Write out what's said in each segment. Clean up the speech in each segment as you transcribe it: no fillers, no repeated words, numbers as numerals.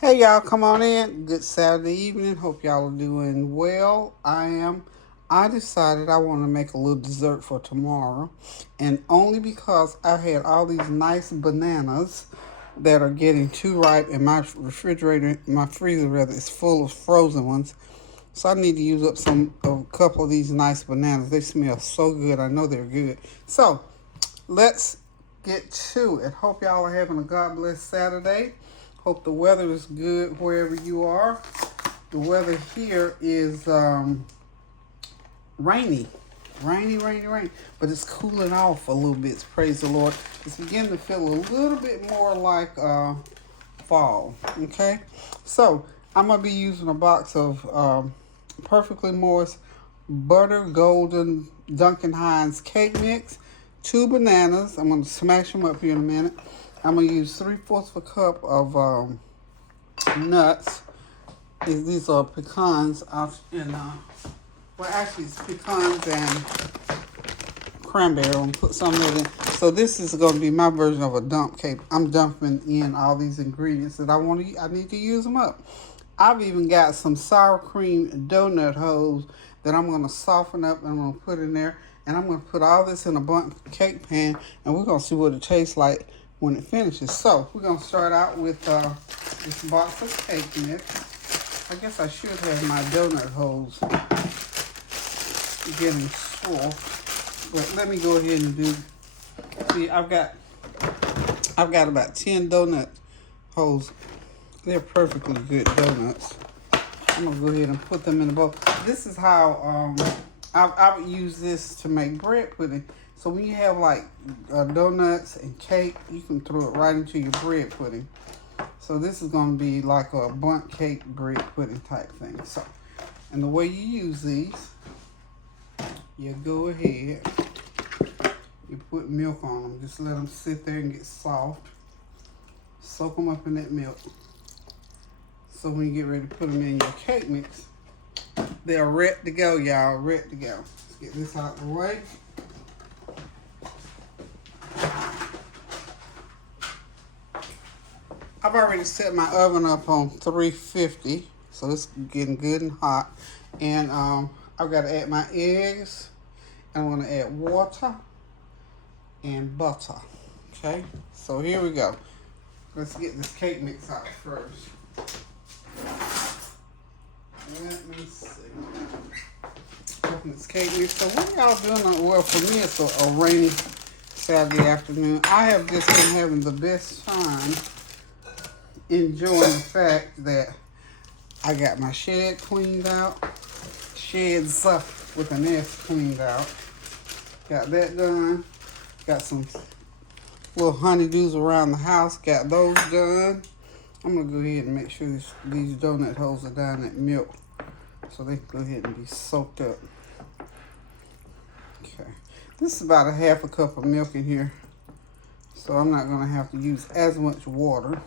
Hey y'all, come on in. Good Saturday evening. Hope y'all are doing well. I am. I decided I want to make a little dessert for tomorrow, and only because I had all these nice bananas that are getting too ripe, and my freezer rather, is full of frozen ones. So I need to use up a couple of these nice bananas. They smell so good. I know they're good. So let's get to it. Hope y'all are having a God bless Saturday. Hope the weather is good wherever you are. The weather here is rainy. Rainy. But it's cooling off a little bit. Praise the Lord. It's beginning to feel a little bit more like fall. Okay? So, I'm going to be using a box of perfectly moist butter golden Duncan Hines cake mix, 2 bananas. I'm going to smash them up here in a minute. I'm going to use 3/4 of a cup of nuts. These are pecans well, actually it's pecans and cranberry. I'm going to put some of it in. So this is going to be my version of a dump cake. I'm dumping in all these ingredients that I need to use them up. I've even got some sour cream donut holes that I'm going to soften up and I'm going to put in there. And I'm going to put all this in a bundt cake pan, and we're going to see what it tastes like when it finishes. So we're going to start out with this box of cake mix. I guess I should have my donut holes getting full, but let me go ahead and do. See, I've got about 10 donut holes. They're perfectly good donuts. I'm gonna go ahead and put them in the bowl. This is how I would use this to make bread pudding. So when you have like donuts and cake, you can throw it right into your bread pudding. So this is gonna be like a bundt cake bread pudding type thing. So, and the way you use these, you go ahead, you put milk on them. Just let them sit there and get soft. Soak them up in that milk. So when you get ready to put them in your cake mix, they're ready to go, y'all. Ready to go. Let's get this out of the way. I've already set my oven up on 350, so it's getting good and hot. And I've got to add my eggs, and I'm going to add water and butter. Okay, so here we go. Let's get this cake mix out first. Let me see. Open this cake mix. So what y'all doing? Well, for me, it's a rainy Saturday afternoon. I have just been having the best time enjoying the fact that I got my shed cleaned out. Sheds with an S cleaned out. Got that done. Got some little honeydews around the house. Got those done. I'm going to go ahead and make sure these donut holes are down that milk so they can go ahead and be soaked up. Okay. This is about a half a cup of milk in here, so I'm not going to have to use as much water,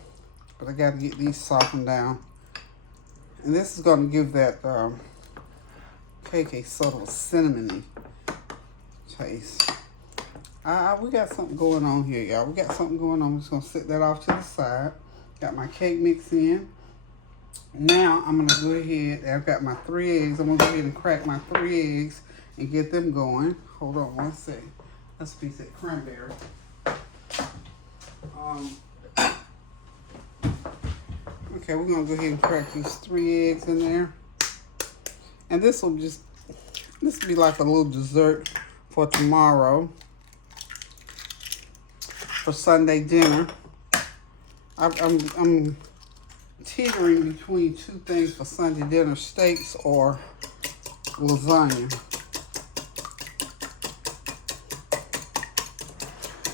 but I got to get these softened down. And this is going to give that cake a sort of a cinnamony taste. We got something going on here, y'all. We got something going on. I'm just going to set that off to the side. Got my cake mix in. Now I'm going to go ahead. I've got my 3 eggs. I'm going to go ahead and crack my 3 eggs and get them going. Hold on one second. Let's piece that cranberry. Okay, we're going to go ahead and crack these 3 eggs in there. And this will be like a little dessert for tomorrow. For Sunday dinner. I'm teetering between 2 things for Sunday dinner: steaks or lasagna.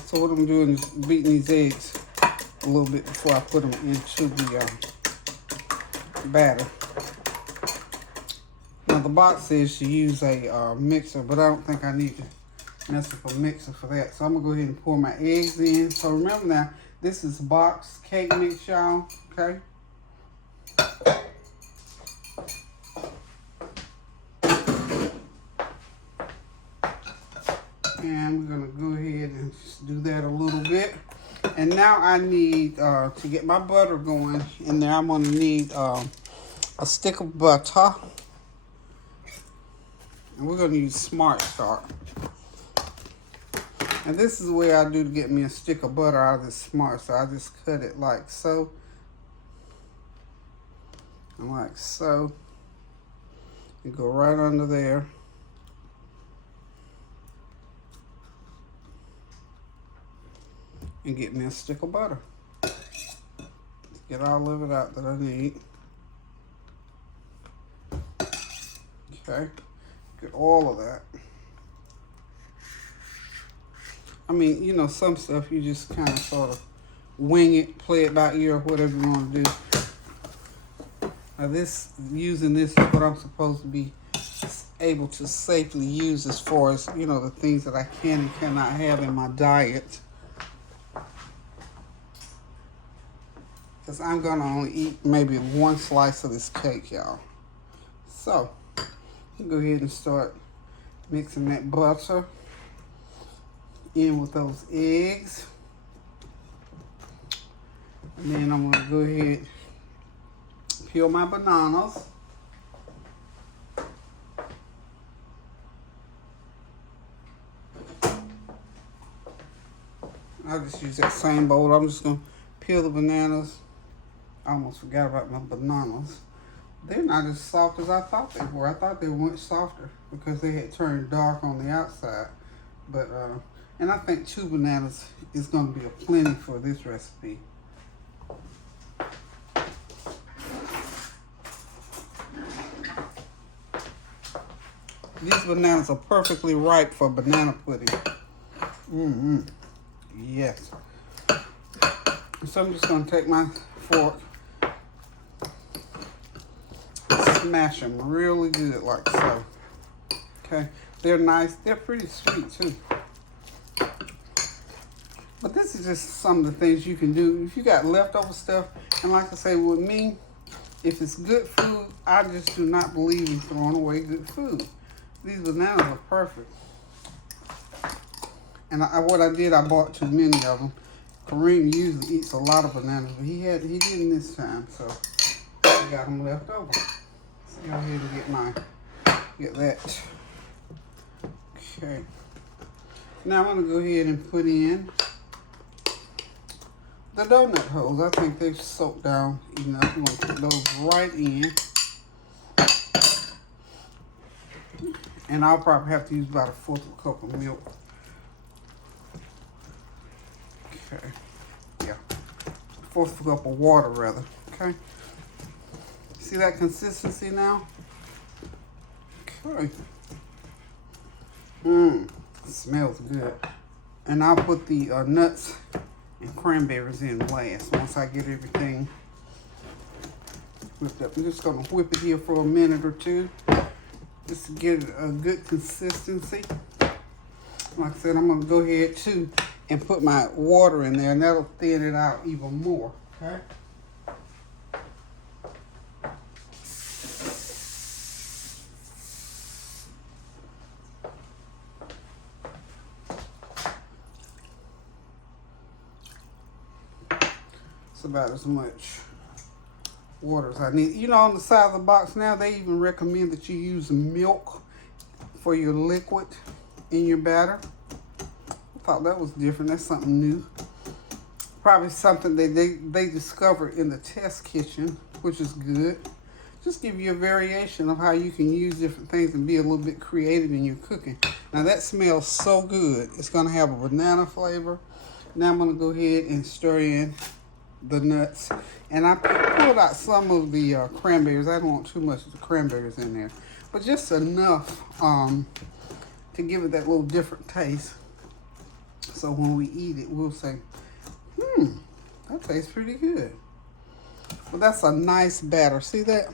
So what I'm doing is beating these eggs a little bit before I put them into the batter. Now the box says to use a mixer, but I don't think I need to mess up a mixer for that. So I'm gonna go ahead and pour my eggs in. So remember now, this is box cake mix, y'all. Okay. And we're gonna go ahead and just do that a little bit. And now I need, to get my butter going in there, I'm going to need a stick of butter. And we're going to use Smart Start. And this is the way I do to get me a stick of butter out of this Smart Start. I just cut it like so. And like so. And go right under there. And get me a stick of butter. Get all of it out that I need. Okay. Get all of that. I mean, you know, some stuff you just kind of sort of wing it, play it by ear, or whatever you want to do. Now using this is what I'm supposed to be able to safely use as far as, you know, the things that I can and cannot have in my diet. Because I'm going to only eat maybe one slice of this cake, y'all. So, go ahead and start mixing that butter in with those eggs. And then I'm going to go ahead and peel my bananas. I'll just use that same bowl. I'm just going to peel the bananas. I almost forgot about my bananas. They're not as soft as I thought they were. I thought they were much softer because they had turned dark on the outside. But, and I think 2 bananas is going to be a plenty for this recipe. These bananas are perfectly ripe for banana pudding. Yes. So I'm just going to take my fork, smash them really good like so. Okay. They're nice. They're pretty sweet too. But this is just some of the things you can do. If you got leftover stuff, and like I say, with me, if it's good food, I just do not believe in throwing away good food. These bananas are perfect. And what I did, I bought too many of them. Kareem usually eats a lot of bananas, but he didn't this time, so I got them left over. So go ahead and get that. Okay. Now I'm gonna go ahead and put in the donut holes. I think they've soaked down enough. I'm gonna put those right in. And I'll probably have to use about 1/4 cup of milk. Okay. Yeah. 1/4 cup of water, rather. Okay. See that consistency now? Okay. Smells good. And I'll put the nuts and cranberries in last once I get everything whipped up. I'm just going to whip it here for a minute or two just to get a good consistency. Like I said, I'm going to go ahead too and put my water in there, and that'll thin it out even more. Okay. About as much water as I need. You know, on the side of the box now, they even recommend that you use milk for your liquid in your batter. I thought that was different. That's something new. Probably something that they discovered in the test kitchen, which is good. Just give you a variation of how you can use different things and be a little bit creative in your cooking. Now that smells so good. It's going to have a banana flavor. Now I'm going to go ahead and stir in the nuts, and I pulled out some of the cranberries. I don't want too much of the cranberries in there, but just enough to give it that little different taste. So when we eat it, we'll say, that tastes pretty good. Well, that's a nice batter. See that?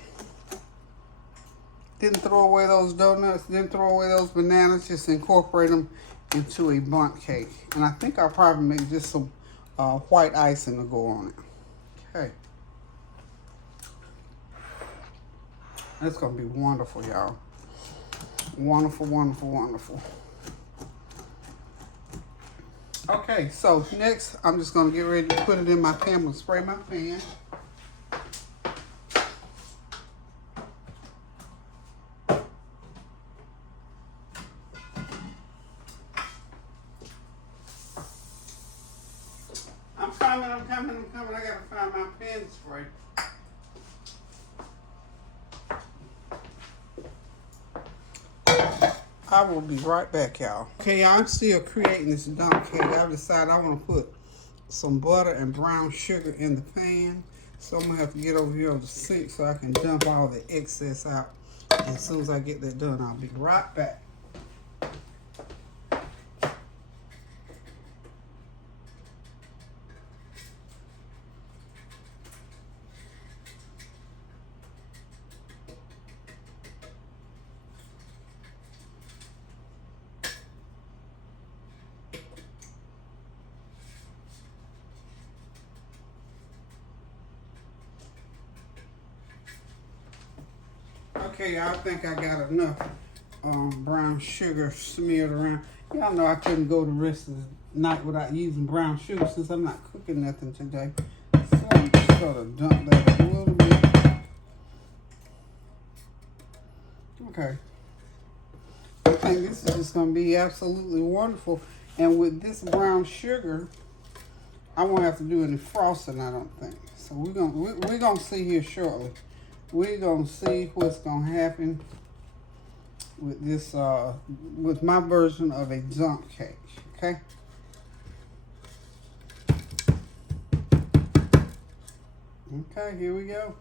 Didn't throw away those donuts, didn't throw away those bananas, just incorporate them into a bundt cake. And I think I'll probably make just some white icing to go on it. Okay. That's going to be wonderful, y'all. Wonderful, wonderful, wonderful. Okay, so next I'm just gonna get ready to put it in my pan. I'm gonna spray my pan. I'm coming. I gotta find my pen spray. I will be right back, y'all. Okay, y'all, I'm still creating this dump cake. I've decided I want to put some butter and brown sugar in the pan. So I'm going to have to get over here on the sink so I can dump all the excess out. And as soon as I get that done, I'll be right back. Okay, I think I got enough brown sugar smeared around. Y'all know I couldn't go the rest of the night without using brown sugar since I'm not cooking nothing today. So I'm just going to dump that a little bit. Okay. I think this is just going to be absolutely wonderful. And with this brown sugar, I won't have to do any frosting, I don't think. So we're gonna see here shortly. We're gonna see what's gonna happen with this with my version of a dump cake. Okay. Okay, here we go.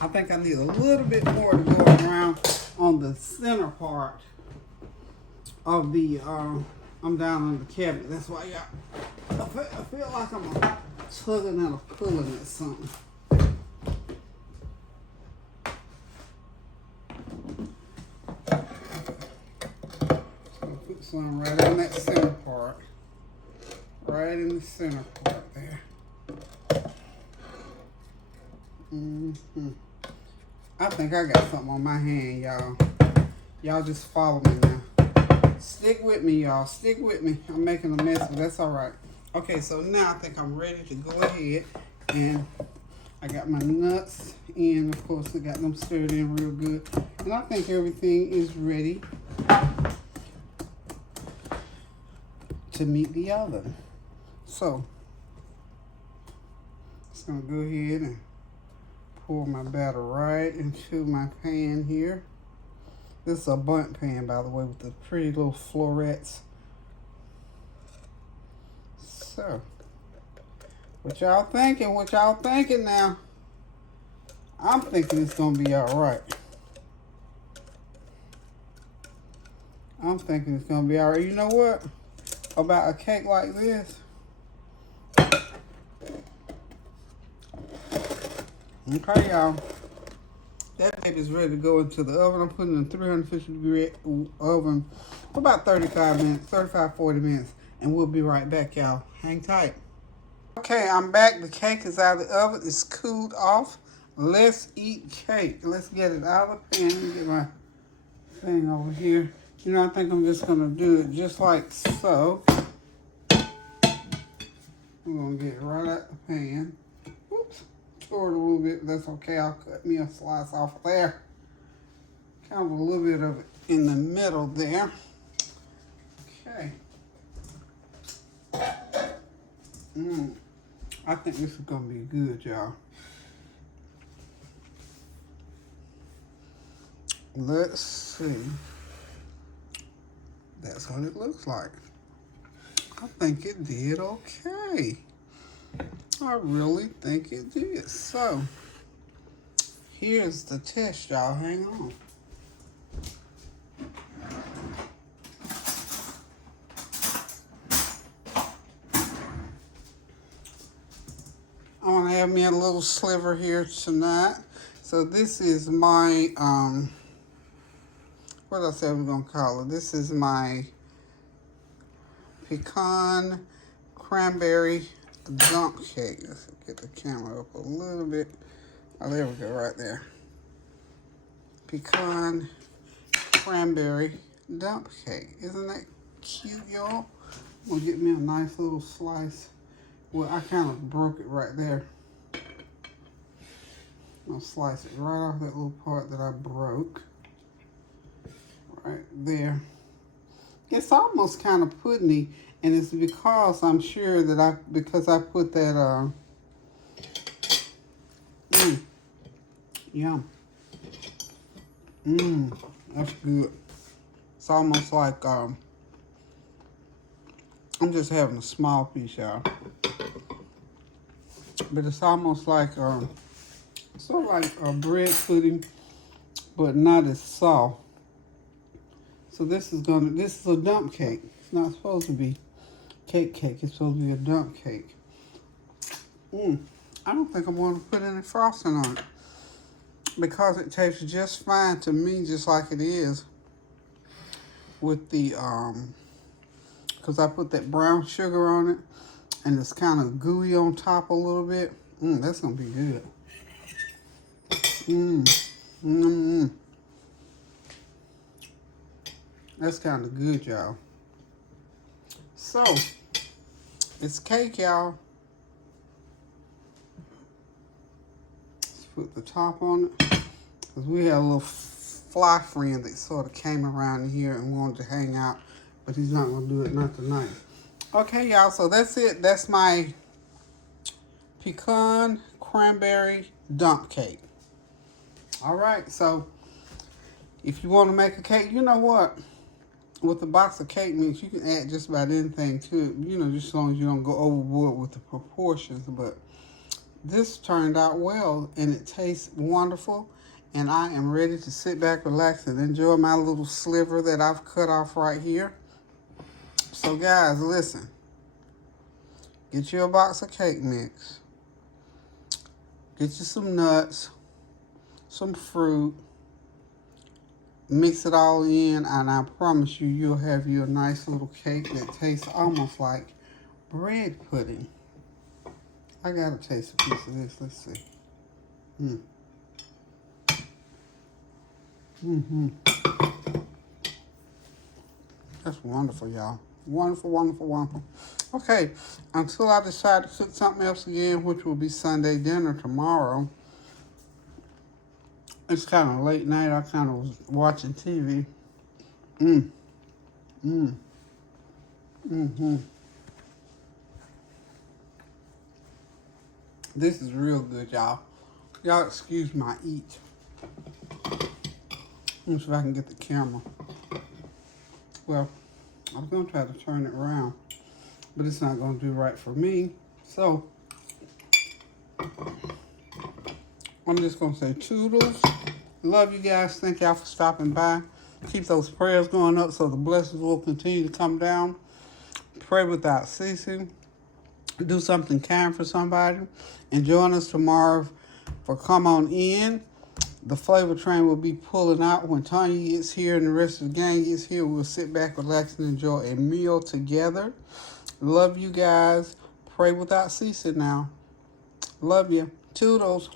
I think I need a little bit more to go around on the center part of the I'm down on the cabinet. That's why y'all I feel like I'm tugging and pulling at something. So I'll put some right in that center part. Right in the center part there. I think I got something on my hand, y'all. Y'all just follow me now. Stick with me, y'all. Stick with me. I'm making a mess, but that's all right. Okay, so now I think I'm ready to go ahead, and I got my nuts in. Of course, I got them stirred in real good, and I think everything is ready to meet the oven. So, just gonna go ahead and pour my batter right into my pan here. This is a bundt pan, by the way, with the pretty little florets. So, what y'all thinking? What y'all thinking now? I'm thinking it's gonna be all right. I'm thinking it's gonna be all right. You know what? About a cake like this, okay, y'all. That baby's ready to go into the oven. I'm putting it in a 350-degree oven for about 35 minutes, 40 minutes. And we'll be right back, y'all. Hang tight. Okay, I'm back. The cake is out of the oven. It's cooled off. Let's eat cake. Let's get it out of the pan. Let me get my thing over here. You know, I think I'm just going to do it just like so. I'm going to get it right out the pan. Whoops. Tore it a little bit, but that's okay. I'll cut me a slice off there. Kind of a little bit of it in the middle there. Okay. I think this is gonna be good, y'all. Let's see. That's what it looks like. I think it did okay. I really think it did. So, here's the test, y'all. Hang on. I want to have me a little sliver here tonight. So this is my, what else are we going to call it? This is my pecan cranberry dump-cake. Let's get the camera up a little bit. Oh, there we go, right there. Pecan cranberry dump-cake. Isn't that cute, y'all. I'm gonna get me a nice little slice. Well, I kind of broke it right there. I'll slice it right off that little part that I broke. Right there. It's almost kind of puddingy, and it's because I'm sure that because I put that, yum. That's good. It's almost like, I'm just having a small piece, y'all. But it's almost like, sort of like a bread pudding, but not as soft. So this is a dump cake. It's not supposed to be cake. It's supposed to be a dump cake. I don't think I'm going to put any frosting on it because it tastes just fine to me, just like it is with the, because I put that brown sugar on it and it's kind of gooey on top a little bit. That's going to be good. That's kind of good, y'all. So, it's cake, y'all. Let's put the top on it. Because we had a little fly friend that sort of came around here and wanted to hang out. But he's not going to do it, not tonight. Okay, y'all. So, that's it. That's my pecan cranberry dump cake. All right. So, if you want to make a cake, you know what? With a box of cake mix, you can add just about anything to it, you know, just as long as you don't go overboard with the proportions. But this turned out well, and it tastes wonderful. And I am ready to sit back, relax, and enjoy my little sliver that I've cut off right here. So, guys, listen. Get you a box of cake mix. Get you some nuts, some fruit. Mix it all in, and I promise you, you'll have you a nice little cake that tastes almost like bread pudding. I gotta taste a piece of this. Let's see. That's wonderful, y'all. Wonderful, wonderful, wonderful. Okay, until I decide to cook something else again, which will be Sunday dinner tomorrow. It's kind of late night. I kind of was watching TV. This is real good, y'all. Y'all excuse my eat. Let's see if I can get the camera. Well, I'm going to try to turn it around, but it's not going to do right for me. So, I'm just going to say toodles. Love you guys. Thank y'all for stopping by. Keep those prayers going up so the blessings will continue to come down. Pray without ceasing. Do something kind for somebody. And join us tomorrow for Come On In. The flavor train will be pulling out when Tanya gets here and the rest of the gang gets here. We'll sit back, relax, and enjoy a meal together. Love you guys. Pray without ceasing now. Love you. Toodles.